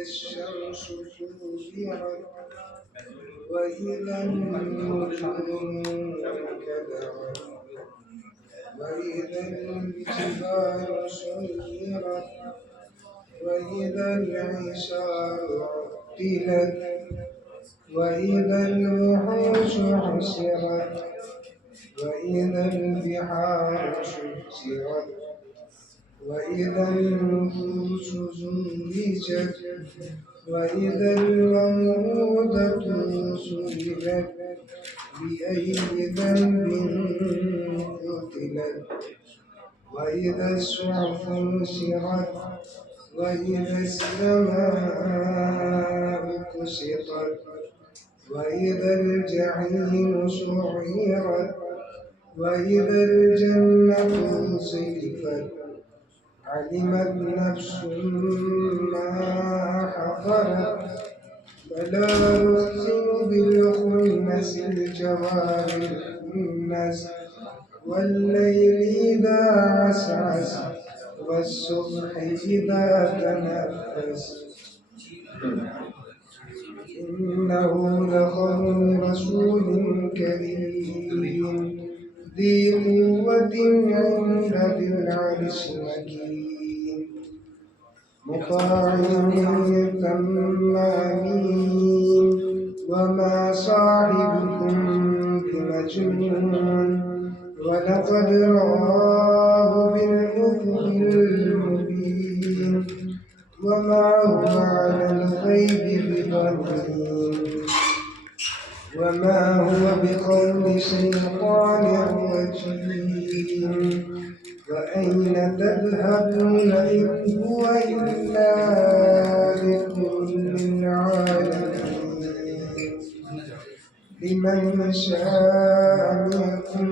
الشمس كورت وإذا النجوم انكدرت وإذا الجبال سيرت وإذا العشار عطلت وإذا الوحوش حشرت وإذا البحار سجرت وإذا النفوس زوجت وإذا الموءودة سئلت بأي ذنب قتلت وإذا الصحف نشرت وإذا السماء كشطت وإذا الجحيم سعرت وإذا الجنة أزلفت علمت نفس ما حضرت فلا أقسم بالخنس الجوار الكنس والليل إذا عسعس والصبح إذا تنفس إنه لقول رسول كريم ذي قوة عند ذي العرش مكين مطاع ثم أمين وما صاحبكم بمجنون ولقد رآه بالأفق المبين وما هو على الغيب بضنين وما هو بقول شيطان رجيم وأين تذهبون إن هو إلا ذكر للعالمين لمن شاء منكم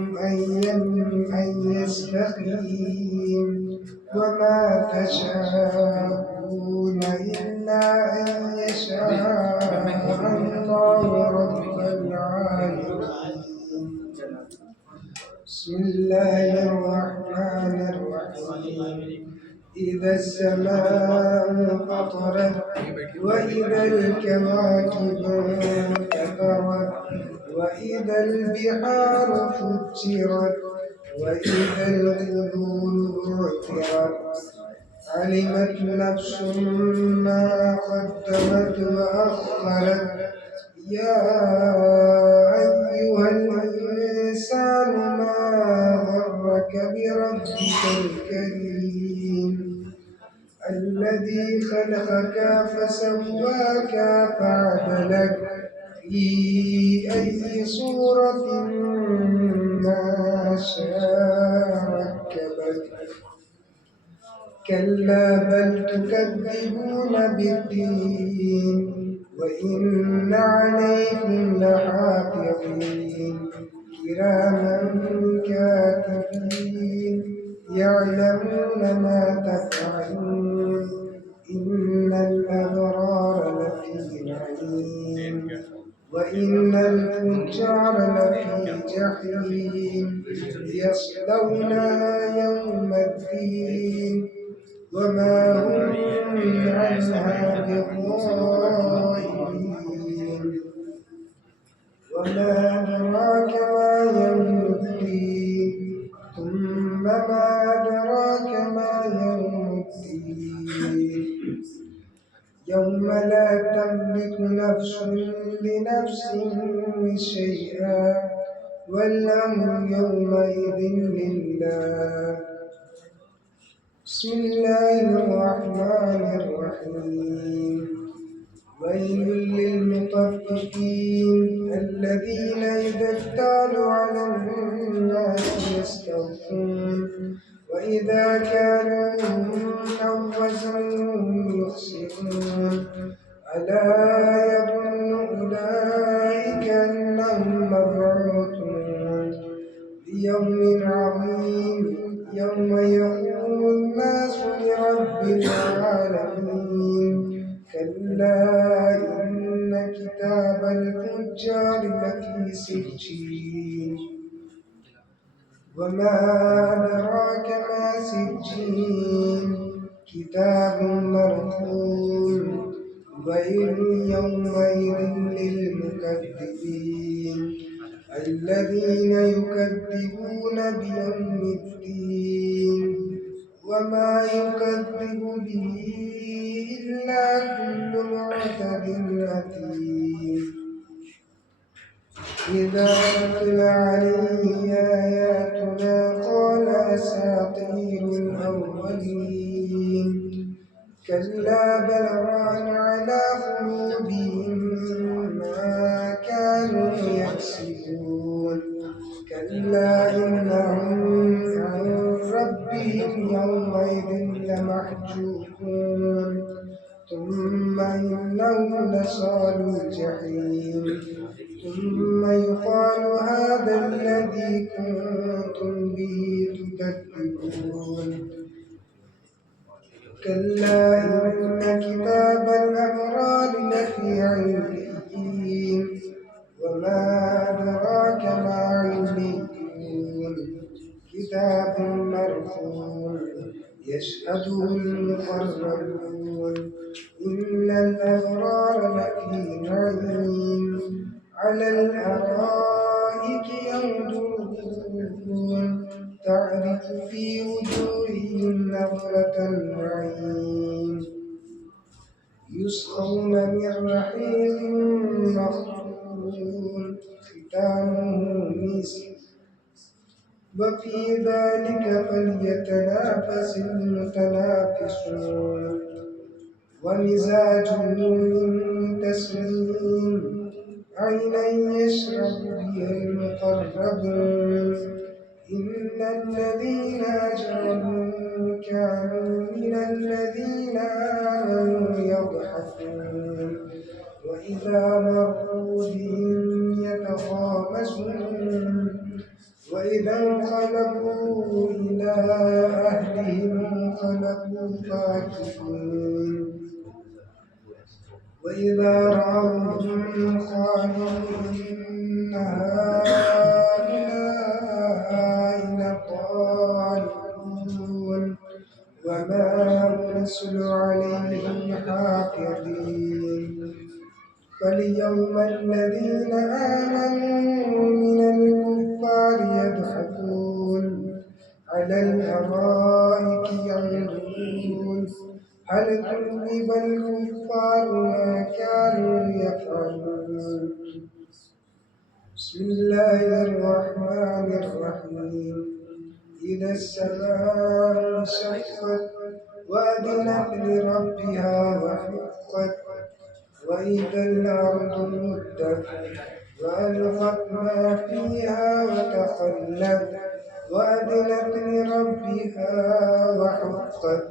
أن يستقيم وما تشاءون إلا أن يشاء الله رب العالمين بسم الله الرحمن الرحيم إذا السماء انفطرت وإذا الكواكب انتثرت وإذا البحار فجرت وإذا القبور بعثرت علمت نفس ما قدمت وأخرت يا أيها الإنسان ما غرك بربك الكريم الذي خلقك فسواك فعدلك في أي صورة ما شاء ركبك كلا بل تكذبون بالدين وإن عليكم لحافظين كراما كاتبين يعلمون ما تفعلون إن الأبرار لفي نعيم وإن الفجار لفي جحيم يصلونها يوم الدين وما هم عنها بغائبين وما أدراك ما يوم الدين ثم ما أدراك ما يوم الدين يوم لا تملك نفس لنفس شيئا والأمر يومئذ لله بسم الله الرحمن الرحيم ويل للمطففين الذين إذا اكتالوا على الناس يستوفون وإذا كانوا أو وزنوهم يخسرون ألا يظن أولئك أنهم مبعوثون ليوم عظيم يوم يقوم الناس لرب العالمين كلا إن كتاب الفجار لفي سجين وما أدراك ما سجين كتاب مرقوم ويل يومئذ للمكذبين الذين يكذبون بيوم الدين وما يكذب به إلا كل معتد أثيم إذا تتلى عليه آياتنا قال أساطير الأولين كلا بل ران على قلوبهم ما كانوا يكسبون كلا إنهم عن ربهم يومئذ لمحجوبون ثم إنهم لصالوا الجحيم ثم يقال هذا الذي كنتم به تكذبون كلا إن كتاب الأبرار لفي عليين وما أدراك ما عليون كتاب مرفوع يشهده المقربون إن الأبرار لفي نعيم على الأرائك ينظرون تعرف في وجوههم نظرة النعيم يسقون من رحيق مختوم ختامه مسك وفي ذلك فليتنافس المتنافسون ومزاجه من تسليم عينا يشرب بها المقربون إن الذين أجرموا كانوا من الذين آمنوا يضحكون وإذا مروا بهم يتغامزون وإذا انقلبوا إلى أهلهم انقلبوا فاكهين وإذا رأوهم قالوا إن هؤلاء لضالون وما نرسل عليهم حافظين فاليوم الذين آمنوا من الكفار يضحكون على الأرائك ينظرون هل كذب الكفار ما كانوا يفعلون بسم الله الرحمن الرحيم إذا السماء انشقت وأذنت لربها وحقت وإذا الأرض مدت وألقت ما فيها وتخلت وأذنت لربها وحقت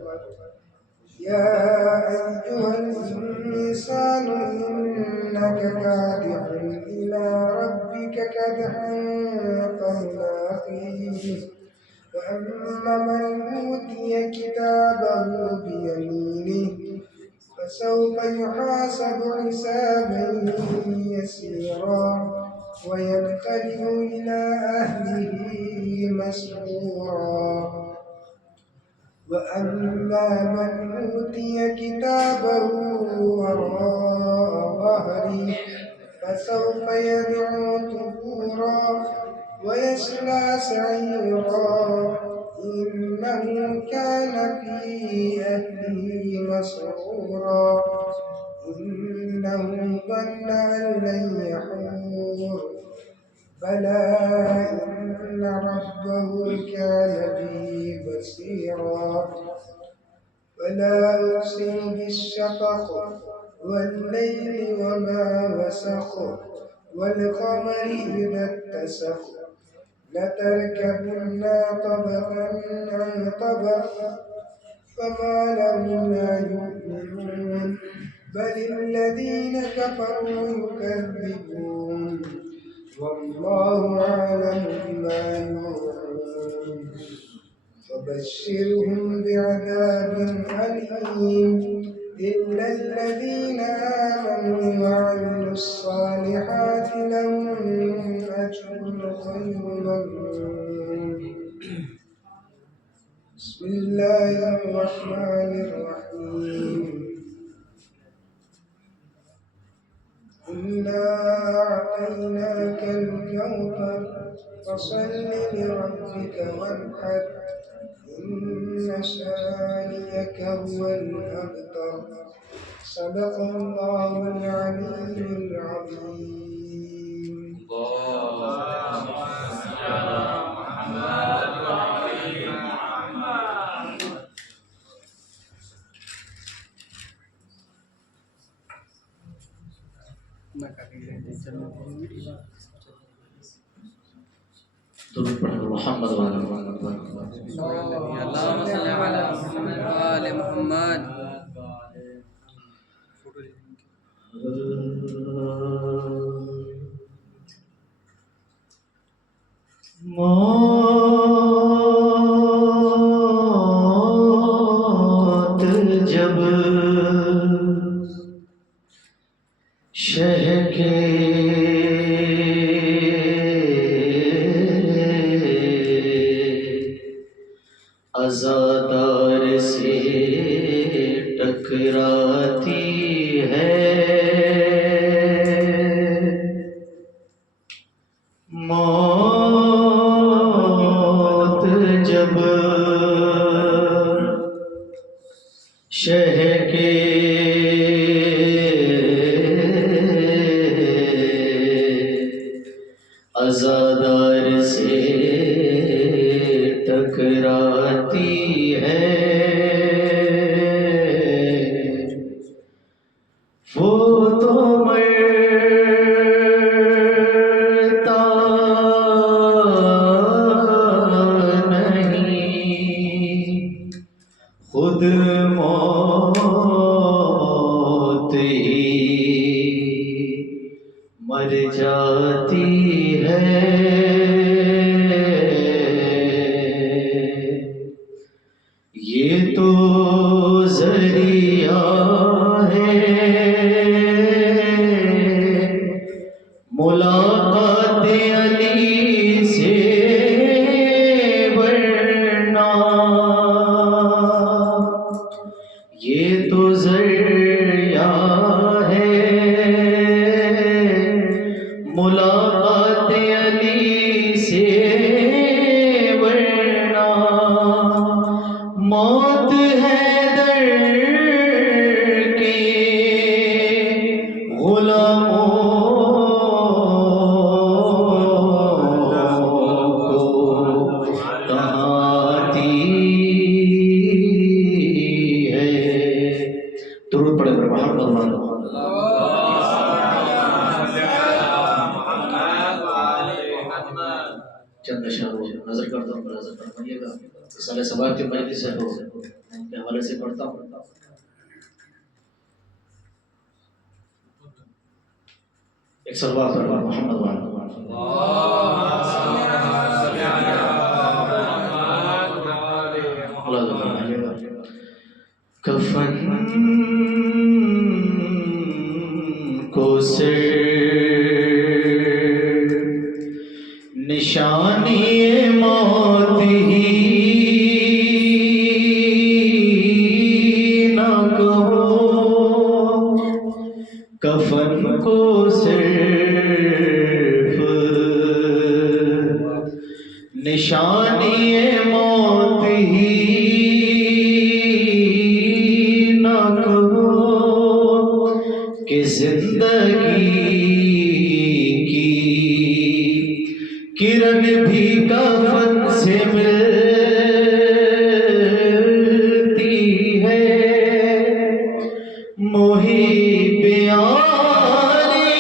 يا أيها الإنسان إنك كادح إلى ربك كدحا فملاقيه فأما من أوتي كتابه بيمينه فسوف يحاسب حسابا يسيرا وينقلب إلى أهله مسرورا وأما من أوتي كتابه وراء ظهره فسوف يدعو ثبورا ويصلى سعيرا إنه كان في أهله مسرورا إنه ظن أن لن يحور بلى إن ربه كان به بصيرا ولا أقسم بالشفق والليل وما وسق والقمر إذا اتسق لتركبن طبقا عن طبق فما لهم لا يؤمنون بل الذين كفروا يكذبون والله أعلم بما يوعون فبشرهم بعذاب أليم إلا الذين آمنوا وعملوا الصالحات لهم أجر غير ممنون بسم الله الرحمن الرحيم إنا أعطيناك الكوثر فصل لربك وانحر إن شانئك هو الأبتر صدق الله العلي العظيم. درود پڑھ محمد وعلی محمد اللهم صل على محمد وآل محمد. موت جب شہ کے عزادار سے ٹکراتی ہے، موت جب شہ کے عزادار سے ٹکراتی ہے، وہ تو مرتا نہیں، خود موت ہی مر جاتی ہے، یہ تو ذریعہ ہے ملاقات علی سے، ورنہ یہ تو ذریعہ ہے ملاقات علی سے، ورنہ موت حیدر کے غلاموں کو کہاتی ہے۔ درود پڑھے محمد چند اشعار نظر کرتا ہوں، نظر فرمائیے گا، رسالہ ثواب کے مجلس ہے تو کے حوالے سے پڑھتا ہوں۔ ایک صلوات پر محمد وعلی کفن کو سے نشانی موت ہی نہ کہو، کفن کو صرف نشانی موت ہی نہ کہو، کہ زندگی کی کرن بھی کفن سے ملتی ہے، محب عالی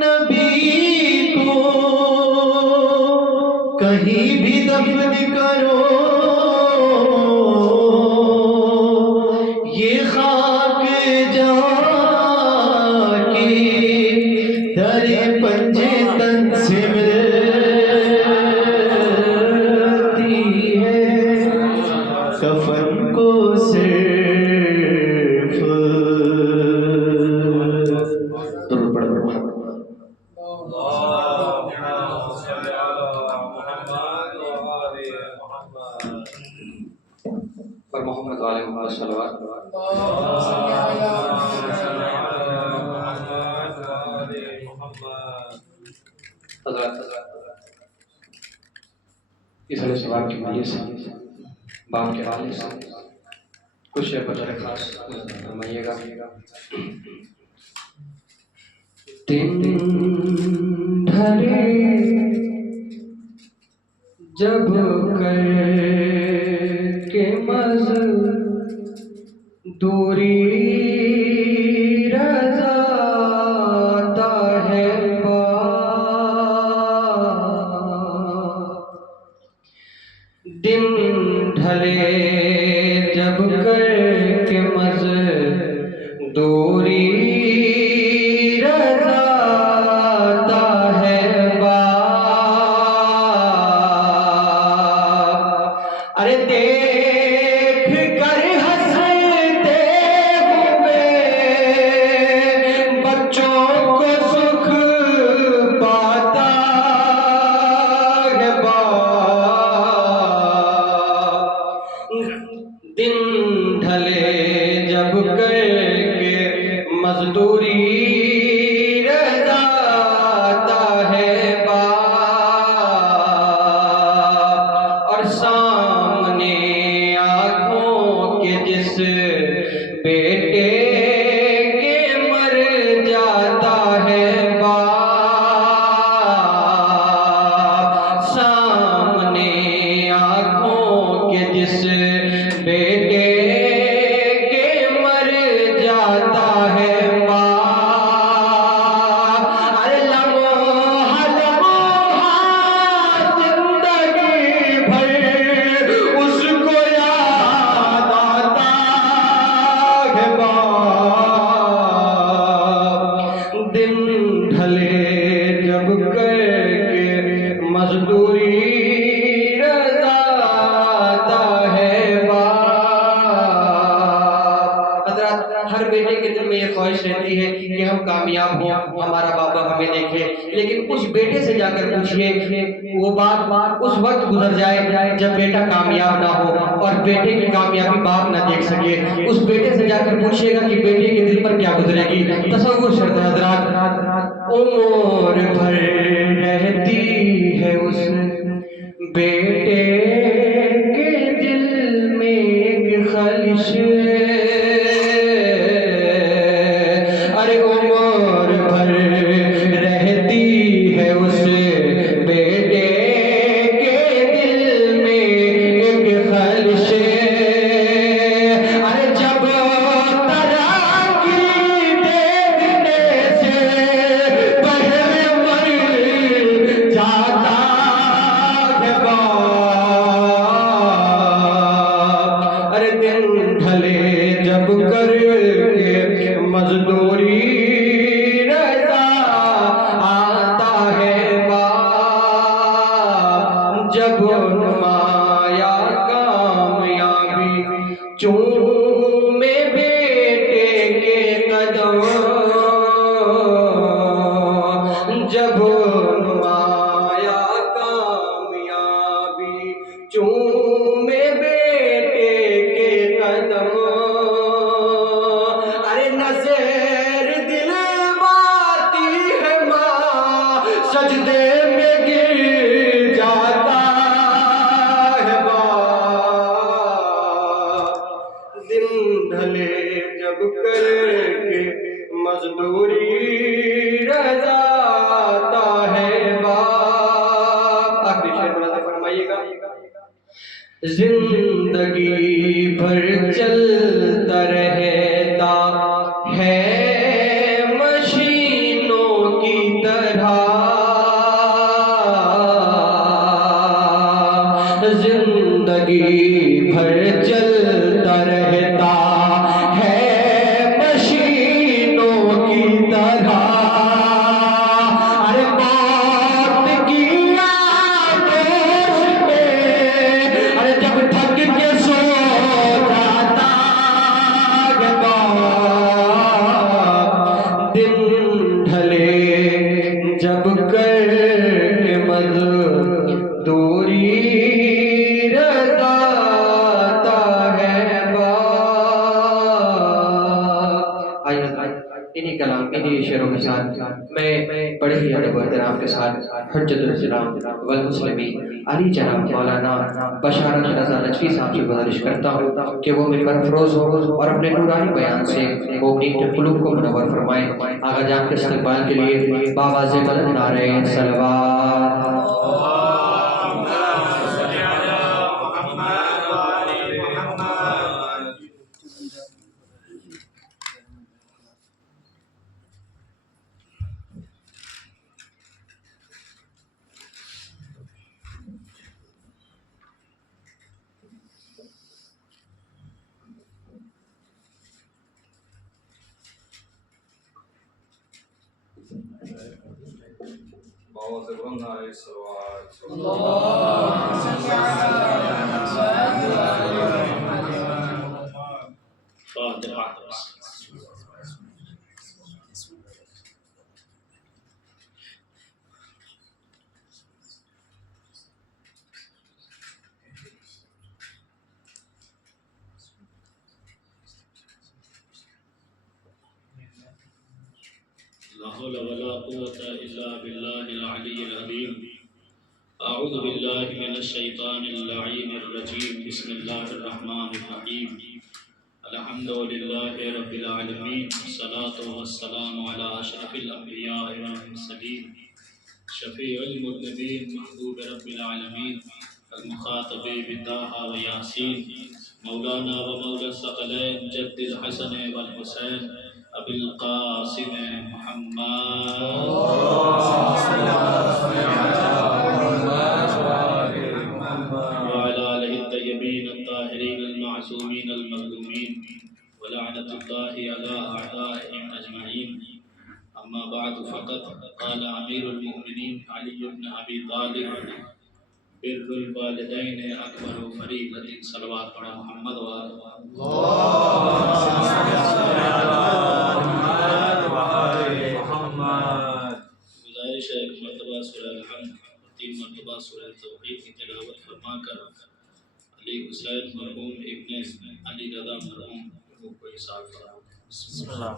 نبی کو کہیں بھی دفن کرو، یہ خاک جا کے در پنجے تن سے ملتی ہے، کفن کو صرف درود پڑھ پر محمد وعلى محمد صلوات اللهم صل على حضرات اس علیہ السلام کی مالی سے باپ کے حوالے سے کچھ شعر بطور خاص فرمائیے گا. دن ڈھلے جب کر کے مزدوری رضا آتا ہے دن ڈھلے جب کر کے مزدوری رضا آتا ہے ارے دیکھ کر ہنستے ہوئے بچوں کو سکھ پاتا ہے دن ڈھلے جب کر کے مزدوری رضا آتا ہے اور سامنے آنکھوں کے جس بیٹے کے مر جاتا ہے سامنے آنکھوں کے جس بیٹے کے مر جاتا ہے ارے لمحہ زندگی بھر اس کو یاد آتا ہے دن ڈھلے جب کر کے مزدوری رضا آتا ہے ہر بیٹے کے دل میں یہ خواہش رہتی ہے کہ ہم کامیاب ہوں، ہمارا بابا ہمیں دیکھے، لیکن اس بیٹے سے جا کر پوچھئے وہ بات اس وقت گزر جائے جب بیٹا کامیاب نہ ہو اور بیٹے کی کامیابی باپ نہ دیکھ سکے. اس بیٹے سے جا کر پوچھئے گا کہ بیٹے کے دل پر کیا گزرے گی. تصور کرتے ہیں حضرات، عمر بھر رہتی ہے اس بیٹے کے دل میں ایک خلش ارے عمر بھر رہتی ہے اس بیٹے کے دل میں ایک خلش ارے جب تراکی دیکھنے سے بہر مر جاتا ہے ارے دن ڈھلے جب کر کے مزدوری رضا آتا ہے جب نمایا کامیابی چومے بیٹے کے قدم جب نمایا کامیابی چومے بیٹے کے قدم ارے نظر دل باتی ہے ماں سجدے میں گر جاتا ہے دن ڈھلے جب کر کے مزدوری رضا آتا ہے آخری شعر بڑا فرمائیے گا. زندگی بھر چلتا رہتا ہے مشینوں کی طرح زندگی بھر چلتا رہتا ہے مشینوں کی طرح ارے موت کی آغوش میں ارے جب تھک کے سو جاتا انہی کلام انہی شعروں کے ساتھ میں بڑے ہی ادب و احترام کے ساتھ حجت الاسلام والمسلمین علی جناب مولانا بشارت رضا نجفی صاحب سے گزارش کرتا ہوں کہ وہ ممبر افروز ہو اور اپنے نورانی بیان سے مومنین کے قلوب کو منور فرمائیں. آقا جان کے استقبال کے لیے باواز بلند نعرہ صلوات. لا حول ولا قوة إلا بالله العلي العظيم. أعوذ بالله من الشيطان اللعين الرجيم. بسم الله الرحمن الرحيم. الحمد لله رب العالمين. الصلاة والسلام على أشرف الأنبياء والمرسلين شفيع المذنبين محبوب رب العالمين المخاطب بالطه وياسين مولانا ومولى الثقلين جد الحسن والحسين أبي القاسم محمد وعلى آله الطيبين الطاهرين المعصومين المظلومين ولعنة الله على أعدائهم أجمعين. أما بعد فقد قال أمير المؤمنين علي بن أبي طالب بر الوالدين أكبر فريضة. صلوات على محمد گزارش ہے ایک مرتبہ سورہ الحمد اور 3 مرتبہ سورہ توحید کی تلاوت فرما کر علی حسین مرحوم ابن علی رضا مرحوم کو حساب فرما. بسم اللہ.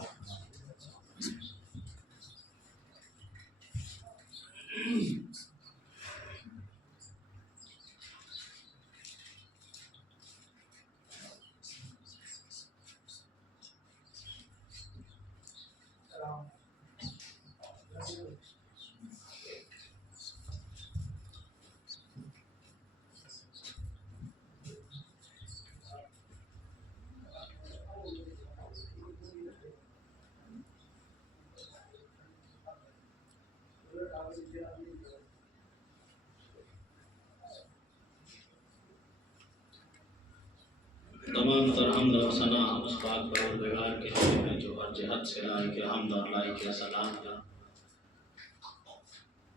تمام تر حمد و ثنا اس پاک پروردگار کے لیے ہے جو ہر جہت سے لائق حمد اور لائق سلام ہے.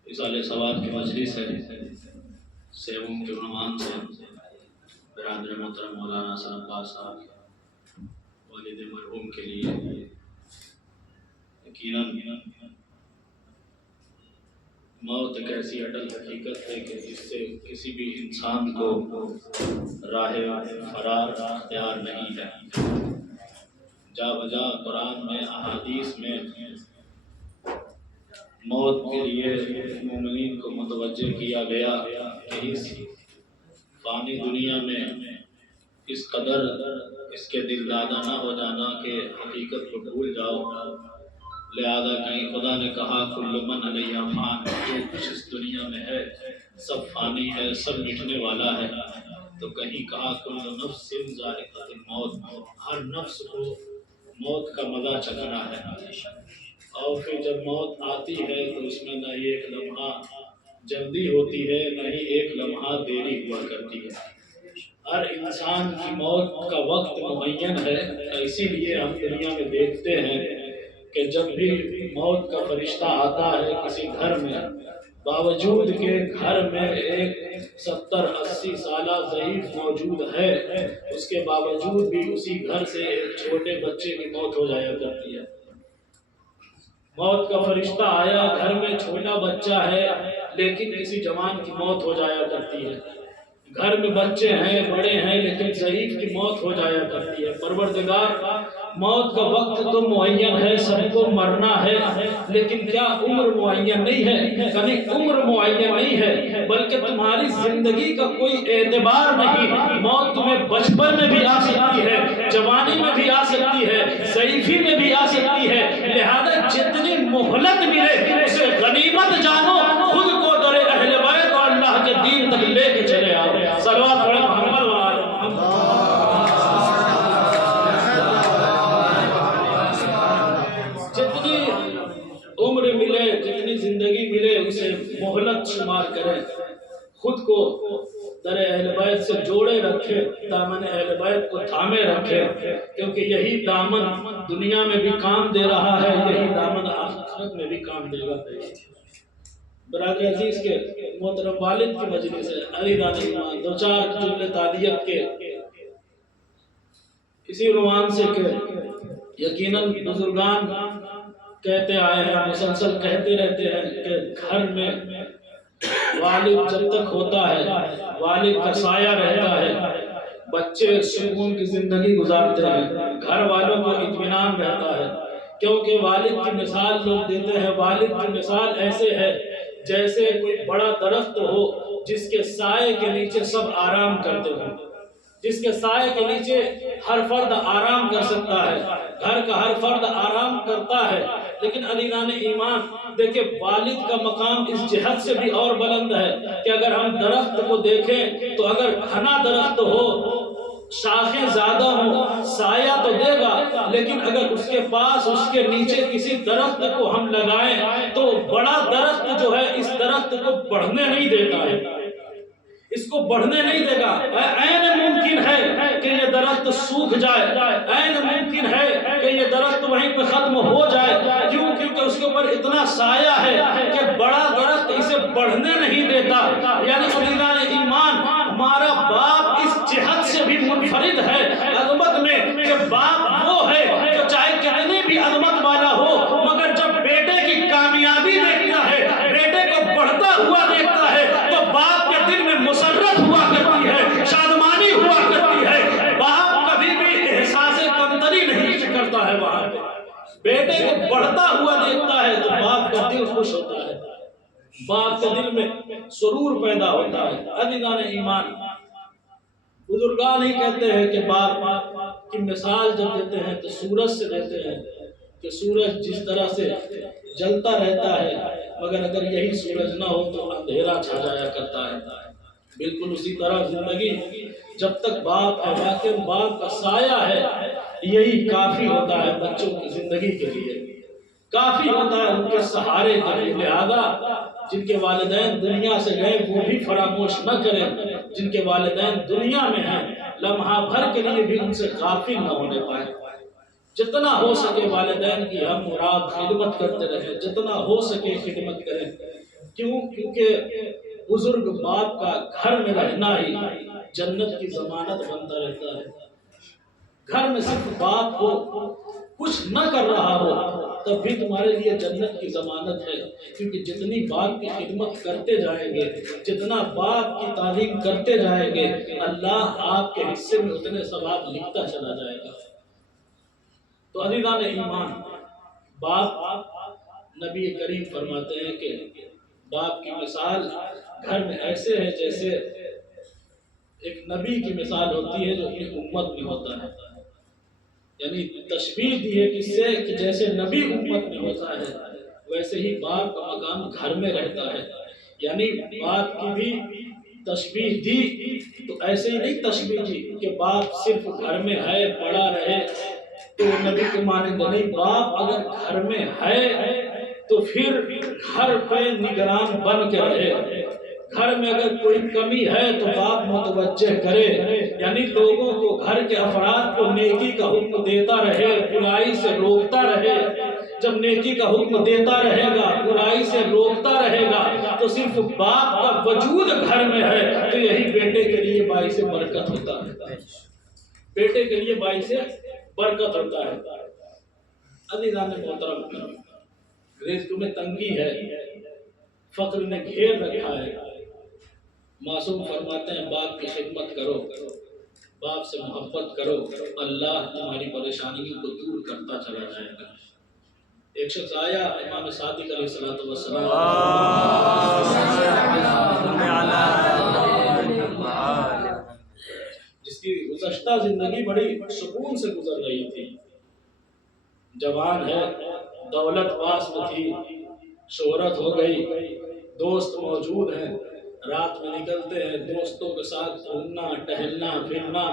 اس علیہ ثواب کی مجلس ہے سیوم کے عنوان سے برادر محترم مولانا سلام عباس صاحب والد مرحوم کے لیے یقیناً موت ایک ایسی اٹل حقیقت ہے کہ جس سے کسی بھی انسان کو راہ فرار اختیار نہیں ہے. جا بجا قرآن میں احادیث میں موت کے لیے مومنین کو متوجہ کیا گیا کہ اس فانی دنیا میں اس قدر اس کے دل دادا نہ ہو جانا کہ حقیقت کو بھول جاؤ. لہذا کہیں خدا نے کہا کل من علیہ فان، جو کچھ اس دنیا میں ہے سب فانی ہے، سب مٹنے والا ہے. تو کہیں کہا کل نفس ذائقۃ الموت، ہر نفس کو موت کا مزہ چکھنا ہے. اور پھر جب موت آتی ہے تو اس میں نہ ہی ایک لمحہ جلدی ہوتی ہے نہ ہی ایک لمحہ دیری ہوا کرتی ہے. ہر انسان کی موت کا وقت معین ہے. اسی لیے ہم دنیا میں دیکھتے ہیں کہ جب بھی موت کا فرشتہ آتا ہے کسی گھر میں، باوجود کہ گھر میں ایک 70-80 سالہ ضعیف موجود ہے، اس کے باوجود بھی اسی گھر سے ایک چھوٹے بچے کی موت ہو جایا کرتی ہے. موت کا فرشتہ آیا، گھر میں چھوٹا بچہ ہے لیکن کسی جوان کی موت ہو جایا کرتی ہے. گھر میں بچے ہیں، بڑے ہیں، لیکن ضعیف کی موت ہو جایا کرتی ہے. پروردگار موت کا وقت تو معین ہے، سب کو مرنا ہے، لیکن کیا عمر معین نہیں ہے؟ کبھی عمر معین نہیں ہے، بلکہ تمہاری زندگی کا کوئی اعتبار نہیں۔ موت تمہیں بچپن میں بھی آ سکتی ہے، جوانی میں بھی آ سکتی ہے، ضعیفی میں بھی آ سکتی ہے، لہذا جتنی مہلت ملے اسے غنیمت جانو، خود کو در اہل بیت اور اللہ کے دین تک لے کے چلے آؤ۔ صلوات پڑھیں محمد و آل محمد۔ جتنی عمر ملے، جتنی زندگی ملے، اسے مہلت شمار کرے، خود کو در اہل بیت سے جوڑے رکھے، دامن اہل بیت کو تھامے رکھے، کیونکہ یہی دامن دنیا میں بھی کام دے رہا ہے، یہی دامن آخرت میں بھی کام دے گا۔ برادر عزیز کے محترم والد کی مجلس ہے، علی دان ایمان، دو چار جملے تعدیت کے اسی عنوان سے کہ یقیناً بزرگان کہتے آئے ہیں، مسلسل کہتے رہتے ہیں کہ گھر میں والد جب تک ہوتا ہے، والد کا سایہ رہتا ہے، بچے سکون کی زندگی گزارتے ہیں، گھر والوں کو اطمینان رہتا ہے، کیونکہ والد کی مثال لوگ دیتے ہیں۔ والد کی مثال ایسے ہے جیسے کوئی بڑا درخت ہو جس کے سائے کے نیچے سب آرام کرتے ہوں، جس کے سائے کے نیچے ہر فرد آرام کر سکتا ہے، گھر کا ہر فرد آرام کرتا ہے۔ لیکن علیان ایمان دیکھیں، والد کا مقام اس جہت سے بھی اور بلند ہے کہ اگر ہم درخت کو دیکھیں تو اگر گھنا درخت ہو، شاخیں زیادہ ہوں، سایہ تو دے گا، لیکن اگر اس کے پاس اس کے نیچے کسی درخت کو ہم لگائیں تو بڑا درخت جو ہے اس درخت کو بڑھنے نہیں دیتا ہے، اس کو بڑھنے نہیں دے گا۔ عین ممکن ہے کہ یہ درخت سوکھ جائے، عین ممکن ہے کہ یہ درخت وہیں پہ ختم ہو جائے، کیوں؟ کیونکہ اس کے اوپر اتنا سایہ ہے کہ بڑا درخت اسے بڑھنے نہیں دیتا۔ یعنی علیان ایمان، ہمارا باپ اس جہت سے بھی منفرد ہے عظمت میں کہ باپ وہ ہے جو چاہے کتنی بھی عظمت والا ہو، مگر جب بیٹے کی کامیابی دیکھتا ہے، بیٹے کو بڑھتا ہوا دیکھتا ہے، تو باپ کے دل میں مسرت ہوا کرتی ہے، شادمانی ہوا کرتی ہے۔ باپ کبھی بھی احساس کمتری نہیں کرتا ہے، وہاں پہ بیٹے کو بڑھتا ہوا دیکھتا ہے تو باپ کا دل خوش ہوتا ہے، باپ کے دل میں سرور پیدا ہوتا ہے۔ عزیزان ایمان، بزرگان ہی کہتے ہیں کہ باپ کی مثال جب دیتے ہیں تو سورج سے دیتے ہیں کہ سورج جس طرح سے جلتا رہتا ہے، مگر اگر یہی سورج نہ ہو تو اندھیرا چھا جایا کرتا ہے، بالکل اسی طرح زندگی جب تک باپ ہے، واقعی باپ کا سایہ ہے، یہی کافی ہوتا ہے بچوں کی زندگی کے لیے، کافی ہوتا ہے ان کے سہارے کے لیے۔ لہذا جن کے والدین دنیا سے گئے وہ بھی فراموش نہ کریں، جن کے والدین دنیا میں ہیں لمحہ بھر کے لیے بھی ان سے غافل نہ ہونے پائے۔ جتنا ہو سکے والدین کی ہم مراد خدمت کرتے رہیں، جتنا ہو سکے خدمت کریں، کیوں؟ کیونکہ بزرگ باپ کا گھر میں رہنا ہی جنت کی ضمانت بنتا رہتا ہے۔ گھر میں صرف باپ ہو، کچھ نہ کر رہا ہو، تب بھی تمہارے لیے جنت کی ضمانت ہے، کیونکہ جتنی باپ کی خدمت کرتے جائیں گے، جتنا باپ کی تعلیم کرتے جائیں گے، اللہ آپ کے حصے میں اتنے ثواب لکھتا چلا جائے گا۔ تو عزیزان ایمان، باپ، نبی کریم فرماتے ہیں کہ باپ کی مثال گھر میں ایسے ہے جیسے ایک نبی کی مثال ہوتی ہے جو اپنی امت میں ہوتا ہے، یعنی تشبیہ دی ہے کس سے کہ جیسے نبی امت میں ہوتا ہے ویسے ہی باپ کا مقام گھر میں رہتا ہے۔ یعنی باپ کی بھی تشبیہ دی تو ایسے ہی نہیں تشبیہ دی کہ باپ صرف گھر میں ہے، پڑا رہے تو نبی کے مانند نہیں، باپ اگر گھر میں ہے تو پھر گھر پہ نگران بن کے رہے، گھر میں اگر کوئی کمی ہے تو باپ متوجہ کرے، یعنی لوگوں کو، گھر کے افراد کو نیکی کا حکم دیتا رہے، برائی سے روکتا رہے۔ جب نیکی کا حکم دیتا رہے گا، برائی سے روکتا رہے گا، تو صرف باپ کا وجود گھر میں ہے تو یہی بیٹے کے لیے باعث برکت ہوتا ہے، بیٹے کے لیے باعث برکت ہوتا ہے۔ عزیزان محترم، رزق میں تنگی ہے، فقر نے گھیر رکھا ہے، معصوم فرماتے ہیں باپ کی خدمت کرو، باپ سے محبت کرو، اللہ تمہاری پریشانیوں کو دور کرتا چلا جائے گا۔ ایک شخص آیا امام صادق علیہ السلام جس کی گزشتہ زندگی بڑی سکون سے گزر رہی تھی، جوان ہے، دولت پاس میں تھی، شہرت ہو گئی، دوست موجود ہیں، رات میں نکلتے ہیں دوستوں کے ساتھ گھومنا ٹہلنا پھرنا،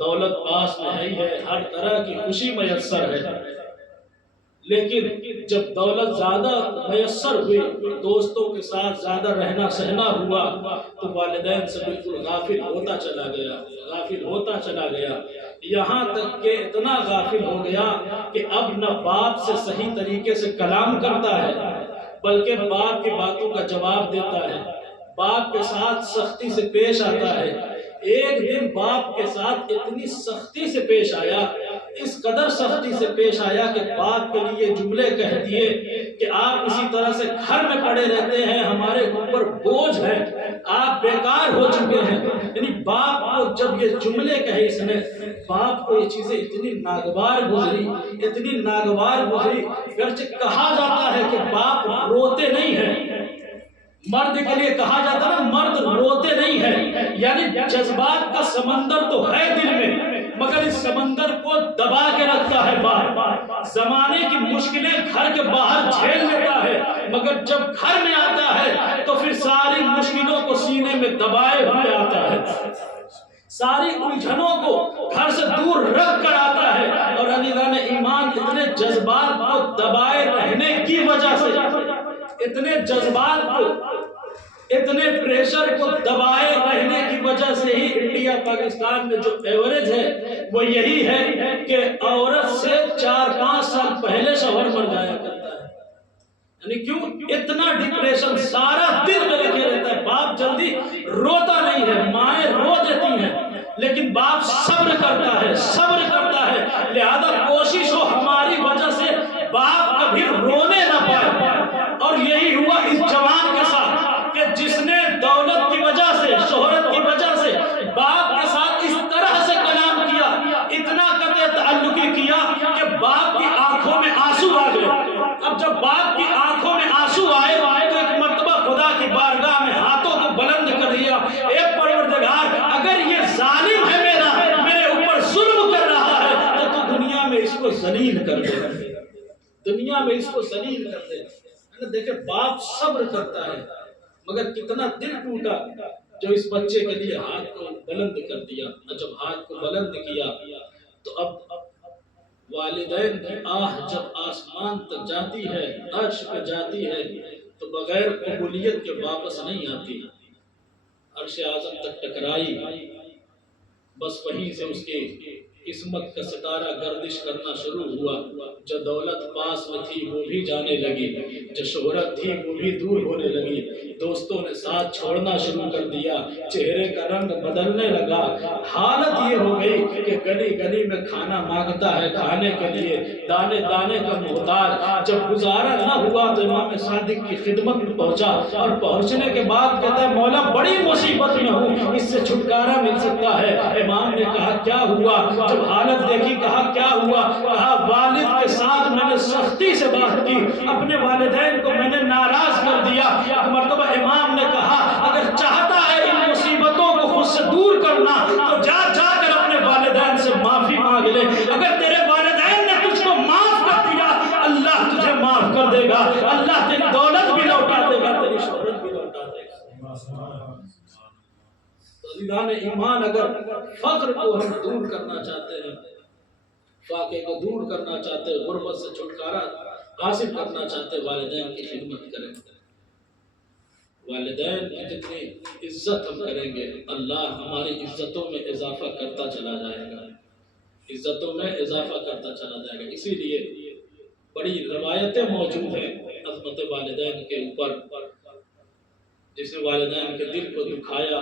دولت پاس میں ہی ہے، ہر طرح کی خوشی میسر ہے۔ لیکن جب دولت زیادہ میسر ہوئی، دوستوں کے ساتھ زیادہ رہنا سہنا ہوا، تو والدین سے بالکل غافل ہوتا چلا گیا، یہاں تک کہ اتنا غافل ہو گیا کہ اب نہ باپ سے صحیح طریقے سے کلام کرتا ہے، بلکہ باپ کی باتوں کا جواب دیتا ہے، باپ کے ساتھ سختی سے پیش آتا ہے۔ ایک دن باپ کے ساتھ اتنی سختی سے پیش آیا، اس قدر سختی سے پیش آیا کہ باپ کے لیے جملے کہہ دیے کہ آپ اسی طرح سے گھر میں پڑے رہتے ہیں، ہمارے اوپر بوجھ ہے، آپ بیکار ہو چکے ہیں۔ یعنی باپ کو جب یہ جملے کہے اس نے، باپ کو یہ چیزیں اتنی ناگوار گزری، گرچہ کہا جاتا ہے کہ باپ روتے نہیں ہیں، مرد کے لیے کہا جاتا ہے نا مرد روتے نہیں ہیں، یعنی جذبات کا سمندر تو ہے دل میں، مگر اس سمندر کو دبا کے رکھتا ہے باہر، زمانے کی مشکلیں گھر کے باہر جھیل لیتا ہے، مگر جب گھر میں آتا ہے تو پھر ساری مشکلوں کو سینے میں دبائے ہوئے آتا ہے، ساری الجھنوں کو گھر سے دور رکھ کر آتا ہے۔ اور عزیزان ایمان، اتنے جذبات کو دبائے رہنے کی وجہ سے، اتنے جذبات کو، اتنے پریشر کو دبائے رہنے کی وجہ سے ہی انڈیا پاکستان میں جو ایوریج ہے وہ یہی ہے کہ عورت سے 4-5 سال پہلے شوہر مر جایا کرتا ہے۔ یعنی کیوں؟ اتنا ڈپریشن سارا دل میں رکھے رہتا ہے، باپ جلدی روتا نہیں ہے، مائیں رو دیتی ہیں، لیکن باپ صبر کرتا ہے، لہذا کوشش ہو ہماری وجہ سے باپ کبھی رونے نہ پائے۔ اور یہی ہوا اس جوان کے ساتھ کہ جس نے دولت کی وجہ سے، شہرت کی وجہ سے باپ کے ساتھ اس طرح سے کلام کیا، اتنا قطع تعلقی کیا کہ باپ کی آنکھوں میں آنسو آ گئے۔ اب جب باپ کی آنکھوں میں آنسو آئے تو ایک مرتبہ خدا کی بارگاہ میں ہاتھوں کو بلند کر دیا، اے پروردگار، اگر یہ ظالم ہے میرے اوپر ظلم کر رہا ہے تو دنیا میں اس کو ذلیل کر دے، دنیا میں اس کو ذلیل کر دے۔ دیکھیں باپ صبر کرتا ہے، مگر کتنا دل ٹوٹا جو اس بچے کے لیے ہاتھ کو بلند کر دیا۔ جب ہاتھ کو بلند کیا تو اب والدین کی آہ جب آسمان تک جاتی ہے، عرش پہ جاتی ہے، تو بغیر قبولیت کے واپس نہیں آتی۔ عرش اعظم تک ٹکرائی، بس وہیں سے اس کی قسمت کا ستارہ گردش کرنا شروع ہوا۔ جو دولت پاس میں تھی وہ بھی جانے لگی، جو شہرت تھی وہ بھی دور ہونے لگی، دوستوں نے ساتھ چھوڑنا شروع کر دیا، چہرے کا رنگ بدلنے لگا، حالت یہ ہو گئی کہ گلی گلی میں کھانا مانگتا ہے، کھانے کے لیے دانے دانے کا محتاج۔ جب گزارا نہ ہوا تو امام صادق کی خدمت میں پہنچا، اور پہنچنے کے بعد کہتا ہے مولا بڑی مصیبت میں ہوں، اس سے چھٹکارا مل سکتا ہے۔ امام نے کہا کیا ہوا؟ جب حالت دیکھی کہا کیا ہوا؟ کہا والد کے ساتھ میں نے سختی سے بات کی، اپنے والدین کو میں نے ناراض کر دیا۔ مرتبہ امام نے کہا اگر چاہتا ہے ان مصیبتوں کو خود سے دور کرنا تو جا کر اپنے والدین سے معافی مانگ لے، اگر تیرے والدین نے تجھ کو معاف کر دیا اللہ تجھے معاف کر دے گا، اللہ تیری دولت بھی لوٹا دے گا، تیری شہرت بھی لوٹا دے گا۔ عزیزان ایمان، اگر فقر کو ہم دور کرنا چاہتے ہیں، فاقے کو دور کرنا چاہتے ہیں، غربت سے چھٹکارا حاصل کرنا چاہتے ہیں، والدین کی خدمت کریں۔ والدین کی جتنی عزت ہم کریں گے اللہ ہماری عزتوں میں اضافہ کرتا چلا جائے گا، عزتوں میں اضافہ کرتا چلا جائے گا۔ اسی لیے بڑی روایتیں موجود ہیں عظمت والدین کے اوپر، جس نے والدین کے دل کو دکھایا،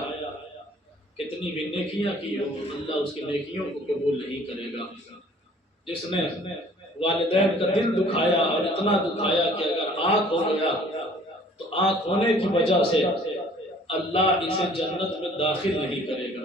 کتنی بھی نیکیاں کی ہو اللہ اس کی نیکیوں کو قبول نہیں کرے گا۔ جس نے والدین کا دل دکھایا اور اتنا دکھایا کہ اگر آنکھ ہو گیا تو آنکھ ہونے کی وجہ سے اللہ اسے جنت میں داخل نہیں کرے گا۔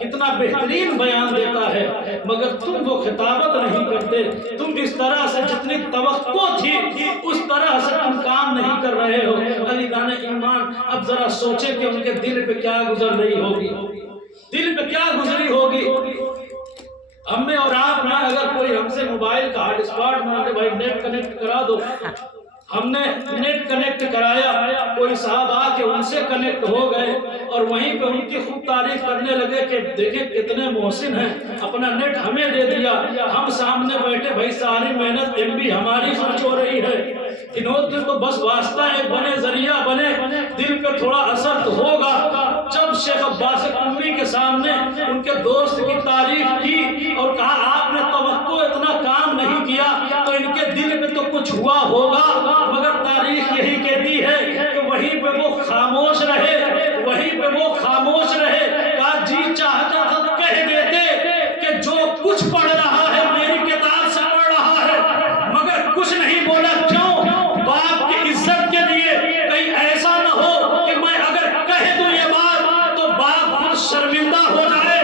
کتنا بہترین بیان دیتا ہے، مگر تم وہ خطابت نہیں کرتے، تم اس طرح سے جتنی توقع تھی اس طرح سے تم کام نہیں کر رہے ہو۔ عزیزان ایمان، اب ذرا سوچیں کہ ان کے دل پہ کیا گزر رہی ہوگی، دل پہ کیا گزری ہوگی۔ ہم میں اور آپ میں اگر کوئی ہم سے موبائل کا ہاٹ اسپاٹ مانگے، بھائی نیٹ کنیکٹ کرا دو، ہم نے نیٹ کنیکٹ کرایا، کوئی صاحب آ کے ان سے کنیکٹ ہو گئے اور وہیں پہ ان کی خوب تعریف کرنے لگے کہ دیکھیں کتنے محسن ہیں، اپنا نیٹ ہمیں دے دیا، ہم سامنے بیٹھے، بھائی ساری محنت ایم بی ہماری خرچ ہو رہی ہے، انہوں نے تو بس واسطہ ایک بنے، ذریعہ بنے، دل پہ تھوڑا اثر تو ہوگا۔ جب شیخ عباس قمی کے سامنے ان کے دوست کی تعریف کی اور کہا آپ نے توقع اتنا کام نہیں کیا، تو ان کے دل پہ تو کچھ ہوا ہوگا، مگر تاریخ یہی کہتی ہے کہ وہیں پہ وہ خاموش رہے، وہیں پہ وہ خاموش رہے۔ کہا جی چاہتا تھا تو کہہ دیتے کہ جو کچھ پڑھ رہا ہے میری کتاب سے پڑھ رہا ہے، مگر کچھ نہیں بولا۔ کیوں؟ باپ کی عزت کے لیے، کہیں ایسا نہ ہو کہ میں اگر کہہ دوں یہ بات تو باپ خود شرمندہ ہو جائے،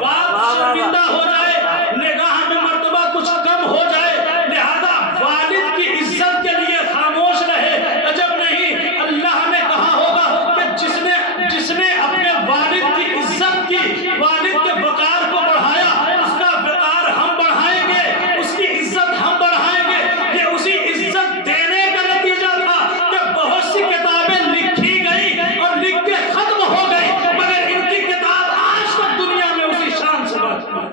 باپ شرمندہ ہو جائے، نگاہ میں مرتبہ کچھ کم ہو جائے، لہذا والد کی عزت کے لیے خاموش رہے۔ عجب نہیں اللہ نے کہا ہوگا کہ جس نے اپنے والد کی عزت کی، والد کے وقار کو بڑھایا، اس کا وقار ہم بڑھائیں گے، اس کی عزت ہم بڑھائیں گے۔ یہ اسی عزت دینے کا نتیجہ تھا کہ بہت سی کتابیں لکھی گئی اور لکھ کے ختم ہو گئی، مگر ان کی کتاب آج تک دنیا میں اسی شان سے باقی ہے،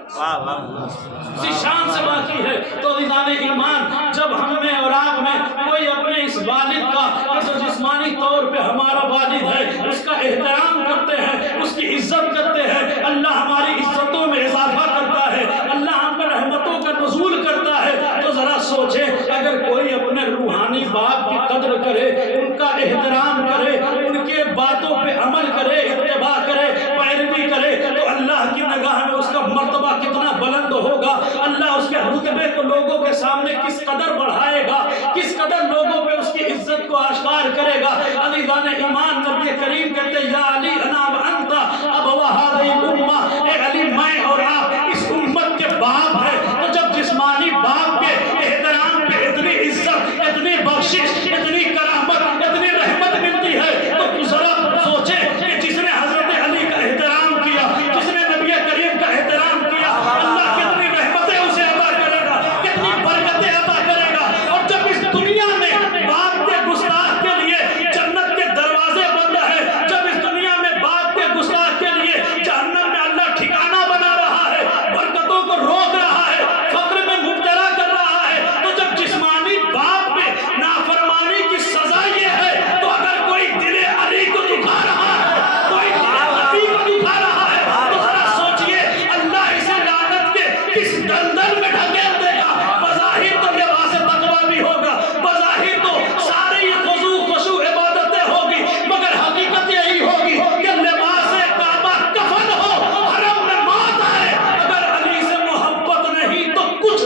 اسی شان سے باقی ہے۔ تو عزیزان ایمان، جب ہم میں اور آپ میں کوئی اپنے اس والد کا جو جسمانی طور پہ ہمارا والد ہے اس کا احترام کرتے ہیں، اس کی عزت کرتے ہیں، اللہ ہماری عزتوں میں اضافہ کرتا ہے، اللہ ہم پر رحمتوں کا نزول کرتا ہے۔ تو ذرا سوچیں اگر کوئی اپنے روحانی باپ کی قدر کرے، ان کا احترام کرے، ان کے باتوں پہ عمل کرے، اتباع کرے، پیروی کرے، تو اللہ کی نگاہ میں اس کا مرتبہ کتنا بلند ہوگا، اللہ اس کے رتبے کو لوگوں کے سامنے کس قدر بڑھائے گا، کس قدر لوگوں پہ اس کی عزت کو آشکار کرے گا۔ عزیزان ایمان، نبی کریم کہتے یا علی انا وانت ابوا هذه الامه، اے علی میں اور آپ اس امت کے باپ ہیں۔ تو جب جسمانی باپ کے احترام پہ اتنی عزت، اتنی بخشش، اتنی کرامت، اتنی رحمت ملتی ہے، تو ذرا سوچیں کہ جس نے حضرت علی کا احترام کیا، جس نے نبی کریم کا احترام کیا، اللہ کتنی رحمتیں اسے عطا کرے گا، کتنی برکتیں عطا کرے گا۔ اور جب اس دنیا میں باپ کے گستاخ کے لیے جنت کے دروازے بند ہیں، جب اس دنیا میں باپ کے گستاخ کے لیے جہنم میں اللہ ٹھکانہ بنا رہا ہے، برکتوں کو روک رہا ہے، فقر میں مبتلا کر رہا ہے، تو جب جسمانی باپ پہ نافرمانی کی سزا یہ ہے، تو اگر کوئی دل علی کو دکھا رہا ہے، کوئی دل نبی کو دکھا رہا ہے، تو ذرا سوچئے اللہ اسے لعنت کے کس دلدل میں ڈھکیل دے گا۔ بظاہر تو لباس تقویٰ بھی ہوگا، بظاہر تو ساری خضوع عبادتیں ہوگی، مگر حقیقت یہی ہوگی کہ لباس کعبہ کفن ہو، حرم میں موت آئے، اگر علی سے محبت نہیں تو کچھ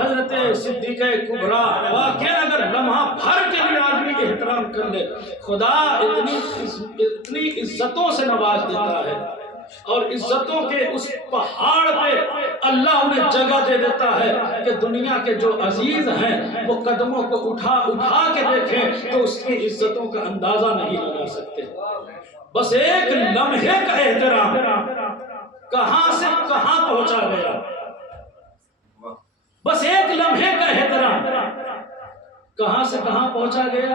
حضرت صدیقہ کبریٰ واقعہ اگر لمحہ بھر کے لیے آدمی احترام کر لے، خدا اتنی عزتوں سے نواز دیتا ہے، اور عزتوں کے اس پہاڑ پہ اللہ انہیں جگہ دے دیتا ہے کہ دنیا کے جو عزیز ہیں وہ قدموں کو اٹھا اٹھا کے دیکھیں تو اس کی عزتوں کا اندازہ نہیں لگا سکتے۔ بس ایک لمحے کا احترام کہاں سے کہاں پہنچا گیا، بس ایک لمحے کا احترام کہاں سے کہاں پہنچا گیا،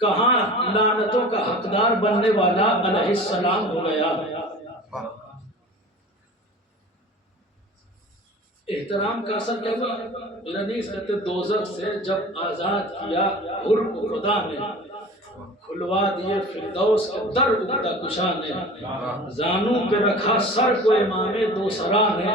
کہاں لعنتوں کا حقدار بننے والا علیہ السلام ہو گیا۔ احترام کا اثر کیا ہوا؟ میرا حدیث کہتے دوزخ سے جب آزاد کیا حر کو خدا نے، کھلوا دیے فردوس کے در عقدہ کشا نے، زانوں پہ رکھا سر کو امام دو سرا نے،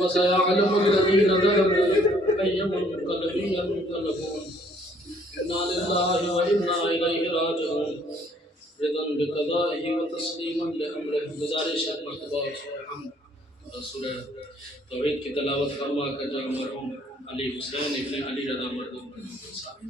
وسيعلم الذين ظلموا أي منقلب ينقلبون إنا لله وإنا إليه راجعون رضا بقضائه وتسليما لأمره گزارش ہے مرتبہ سورہ توحید کی تلاوت فرما کر جب مرحوم علی حسین ابن علی رضا مرحوم صاحب